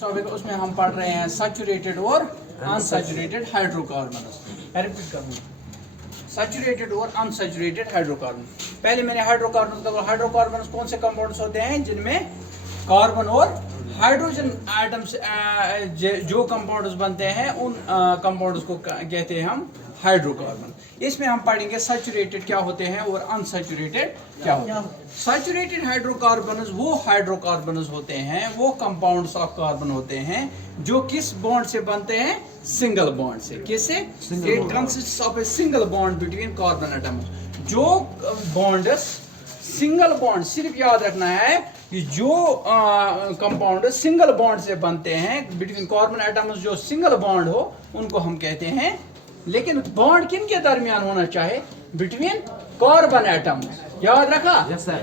Topic उसमें हम पढ़ रहे हैं सैचुरेटेड और अनसैचुरेटेड हाइड्रोकार्बन्स। रिपीट करूंगा, सैचुरेटेड और अनसैचुरेटेड हाइड्रोकार्बन। पहले मैंने हाइड्रोकार्बन्स कौन से कंपाउंड्स होते हैं जिनमें कार्बन और हाइड्रोजन एटम्स जो कंपाउंड्स बनते हैं उन कंपाउंड्स को कहते हैं हम हाइड्रोकार्बन। इसमें हम पढ़ेंगे सैचुरेटेड क्या होते हैं और अनसैचुरेटेड क्या होते हैं। सैचुरेटेड हाइड्रोकार्बन्स वो हाइड्रोकार्बन्स होते हैं, वो कंपाउंड्स ऑफ कार्बन होते हैं जो किस बॉन्ड से बनते हैं, सिंगल बॉन्ड से। किससे? It consists of a single bond between carbon atoms. जो बॉन्ड्स सिंगल बॉन्ड, सिर्फ याद रखना है कि जो कंपाउंड सिंगल बॉन्ड से बनते हैं बिटवीन कार्बन एटम्स, जो सिंगल बॉन्ड हो उनको हम कहते हैं। लेकिन बॉन्ड किन के दरमियान होना चाहिए? Between carbon atoms. याद रखा?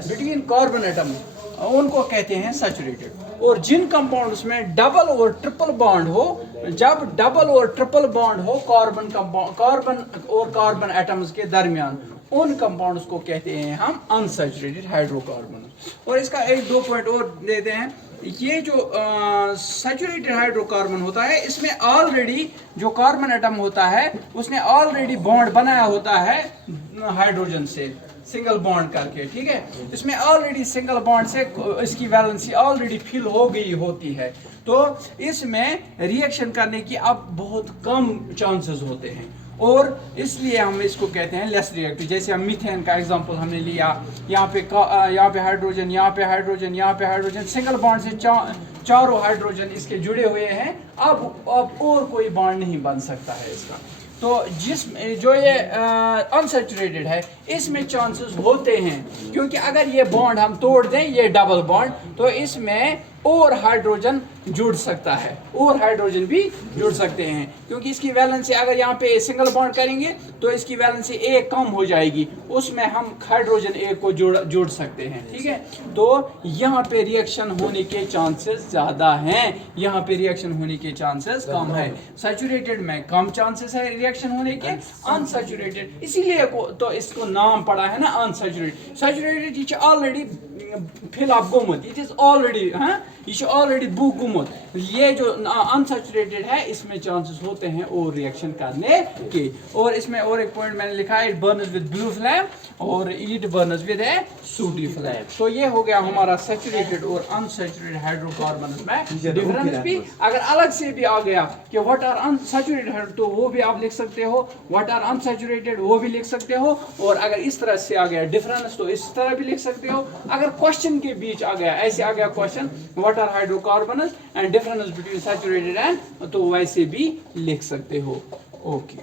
बिटवीन कार्बन एटम्स उनको कहते हैं सैचुरेटेड। और जिन कंपाउंड्स में डबल और ट्रिपल बॉन्ड हो, जब डबल और ट्रिपल बॉन्ड हो कार्बन और कार्बन एटम्स के दरमियान, उन कंपाउंड्स को कहते हैं हम अनसैचुरेटेड हाइड्रोकार्बन। और इसका एक दो पॉइंट और देते हैं। ये जो सैचुरेटेड हाइड्रोकार्बन होता है, इसमें ऑलरेडी जो कार्बन एटम होता है उसने ऑलरेडी बॉन्ड बनाया होता है हाइड्रोजन से, सिंगल बॉन्ड करके। ठीक है, इसमें ऑलरेडी सिंगल बॉन्ड से इसकी वैलेंसी ऑलरेडी फिल हो गई होती है, तो इसमें रिएक्शन करने की अब बहुत कम चांसेस होते हैं और इसलिए हम इसको कहते हैं लेस रिएक्टिव। जैसे हम मीथेन का एग्जांपल हमने लिया, यहाँ पे हाइड्रोजन, यहाँ पे हाइड्रोजन, यहाँ पे हाइड्रोजन, सिंगल बॉन्ड से चारों हाइड्रोजन इसके जुड़े हुए हैं। अब और कोई बॉन्ड नहीं बन सकता है इसका। तो जो ये अनसैचुरेटेड है इसमें चांसेस होते हैं, क्योंकि अगर ये बॉन्ड हम तोड़ दें, ये डबल बॉन्ड, तो इसमें और हाइड्रोजन जुड़ सकता है, और हाइड्रोजन भी जुड़ सकते हैं, क्योंकि इसकी वैलेंसी अगर यहाँ पे सिंगल बॉन्ड करेंगे तो इसकी वैलेंसी एक कम हो जाएगी, उसमें हम हाइड्रोजन एक को जोड़ सकते हैं। ठीक है, तो यहाँ पे रिएक्शन होने के चांसेस ज़्यादा हैं, यहाँ पे रिएक्शन होने के चांसेस कम है। सैचुरेटेड में कम चांसेस है रिएक्शन होने के, अनसैचुरेटेड इसीलिए तो इसको नाम पड़ा है ना अनसैचुरेटेड। सैचुरेटेड ये ऑलरेडी फिल अप गोमुत, इट इज ऑलरेडी, ये छ ऑलरेडी बुक गुमुत। ये जो अनसैचुरेटेड है इसमें चांसेस होते हैं और रिएक्शन करने के। और इसमें और एक पॉइंट मैंने लिखा है, it burns with blue flame और it burns with a sooty flame. तो ये हो गया हमारा सैचुरेटेड और अनसैचुरेटेड हाइड्रोकार्बन में डिफरेंस भी। अगर अलग से भी आ गया कि व्हाट आर अनसैचुरेटेड, तो वो भी आप लिख सकते हो, व्हाट आर अनसैचुरेटेड वो भी लिख सकते हो। और अगर इस तरह से आ गया डिफरेंस तो इस तरह भी लिख सकते हो। अगर क्वेश्चन के बीच आ गया, ऐसे आ गया question what are hydrocarbons and difference between saturated and, तो वैसे भी लिख सकते हो। ओके।